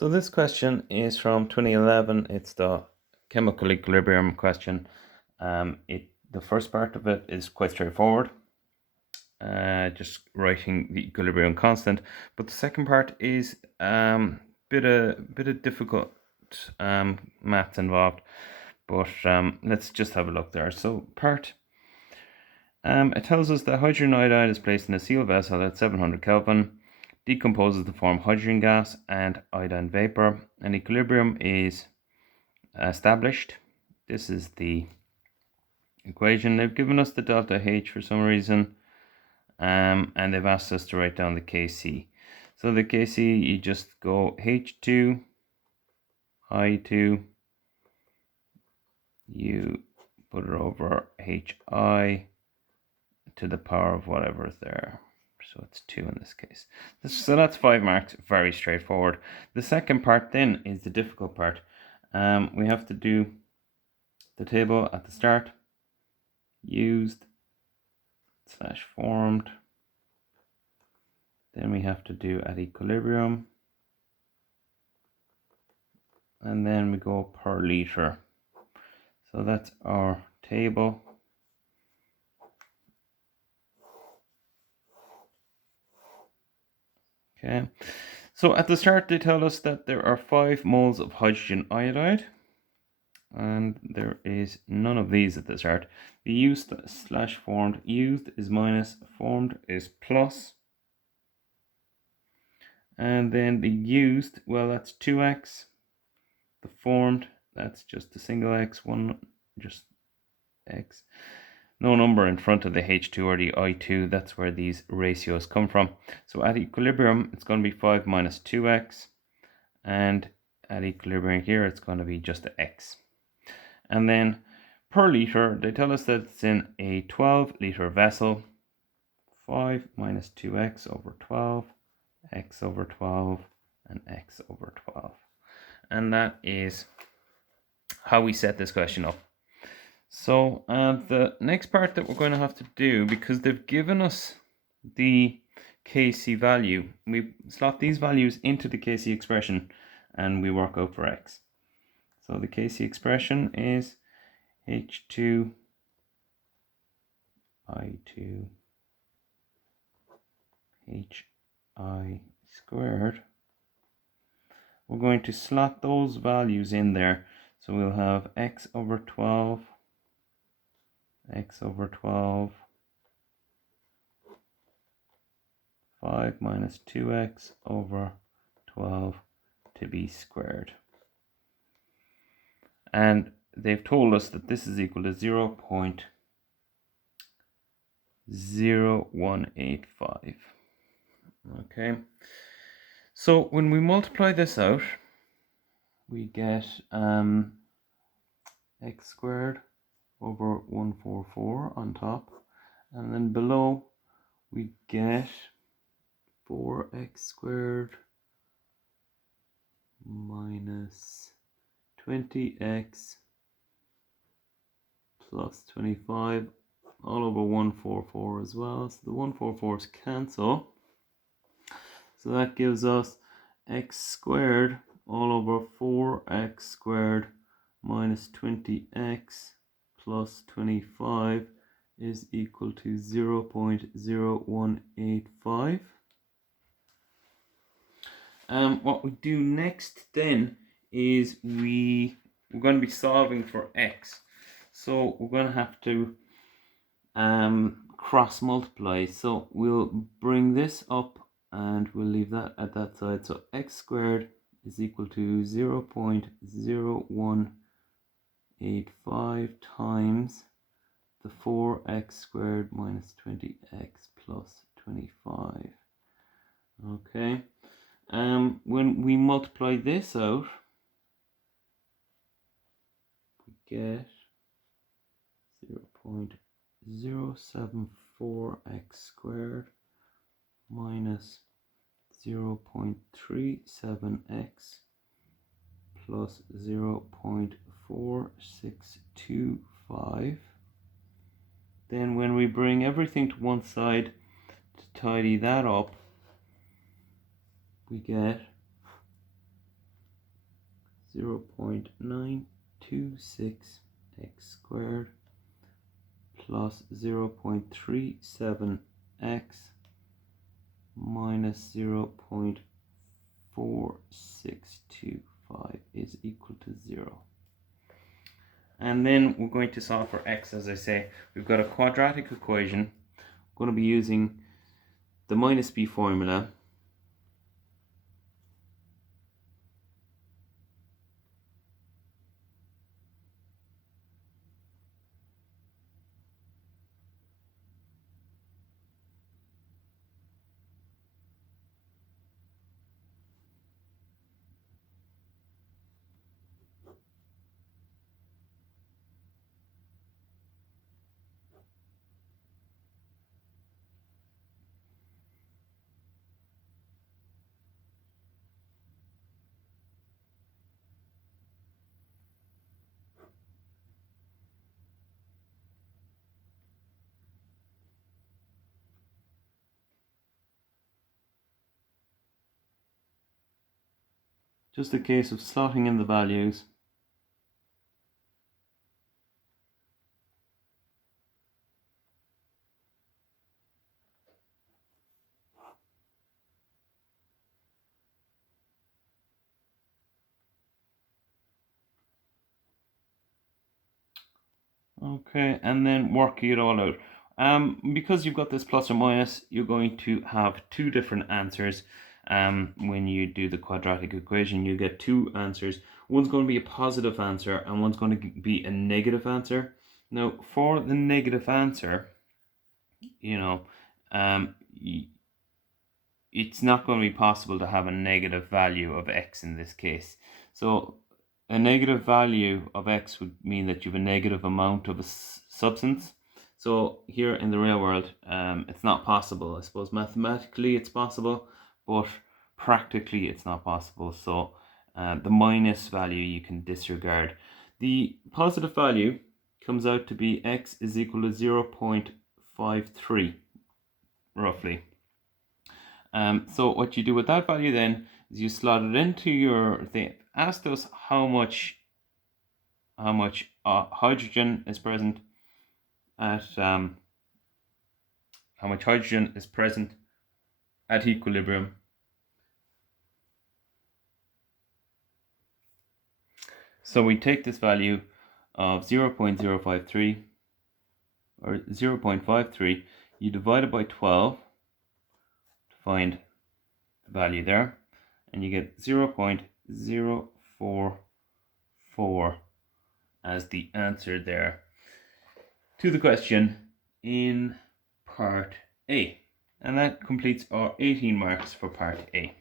So this question is from 2011. It's the chemical equilibrium question. The first part of it is quite straightforward, just writing the equilibrium constant. But the second part is bit of difficult maths involved. But let's just have a look there. So it tells us that hydrogen iodide is placed in a sealed vessel at 700 Kelvin, decomposes to form hydrogen gas and iodine vapor, and equilibrium is established. This is the equation. They've given us the delta H for some reason, and they've asked us to write down the Kc. So the Kc, you just go H2, I2, you put it over Hi to the power of whatever is there. So it's 2 in this case. So that's 5 marks, very straightforward. The second part then is the difficult part. We have to do the table at the start, used / formed. Then we have to do at equilibrium. And then we go per liter. So that's our table. Okay, so at the start they tell us that there are 5 moles of hydrogen iodide, and there is none of these at the start. The used / formed, used is minus, formed is plus, and then the used, well, that's 2x. The formed, that's just a single x, one just x. No number in front of the H2 or the I2. That's where these ratios come from. So at equilibrium, it's going to be 5 minus 2x. And at equilibrium here, it's going to be just x. And then per liter, they tell us that it's in a 12-liter vessel. 5 minus 2x over 12, x over 12, and x over 12. And that is how we set this question up. So the next part that we're going to have to do, because they've given us the Kc value, we slot these values into the Kc expression and we work out for x. So the Kc expression is H2 I2 Hi squared. We're going to slot those values in there. So we'll have x over 12, x over 12, 5 minus 2x over 12 to be squared. And they've told us that this is equal to 0.0185. Okay, so when we multiply this out, we get x squared over 144 on top, and then below we get 4x squared minus 20x plus 25 all over 144 as well. So the 144's cancel. So that gives us x squared all over 4x squared minus 20x plus 25 is equal to 0.0185. What we do next then is we're going to be solving for x. So we're going to have to cross multiply. So we'll bring this up and we'll leave that at that side. So x squared is equal to 0.0185 times the 4x squared minus 20x plus 25. Okay, when we multiply this out, we get 0.074x squared minus 0.37x plus 0.4625. Then when we bring everything to one side to tidy that up, we get 0.926 x squared plus 0.37 x minus 0.4625 is equal to 0. And then we're going to solve for x. As I say, we've got a quadratic equation. We're going to be using the minus b formula. Just a case of slotting in the values. Okay, and then working it all out. Because you've got this plus or minus, you're going to have two different answers. When you do the quadratic equation, you get two answers. One's going to be a positive answer and one's going to be a negative answer. Now, for the negative answer, it's not going to be possible to have a negative value of x in this case. So a negative value of x would mean that you have a negative amount of a substance. So here in the real world, it's not possible. I suppose mathematically it's possible, but practically it's not possible. So the minus value you can disregard. The positive value comes out to be x is equal to 0.53 roughly. So what you do with that value then is you slot it into your thing. Asked us how much hydrogen is present at equilibrium. So we take this value of 0.053 or 0.53, you divide it by 12 to find the value there, and you get 0.044 as the answer there to the question in part A. And that completes our 18 marks for part A.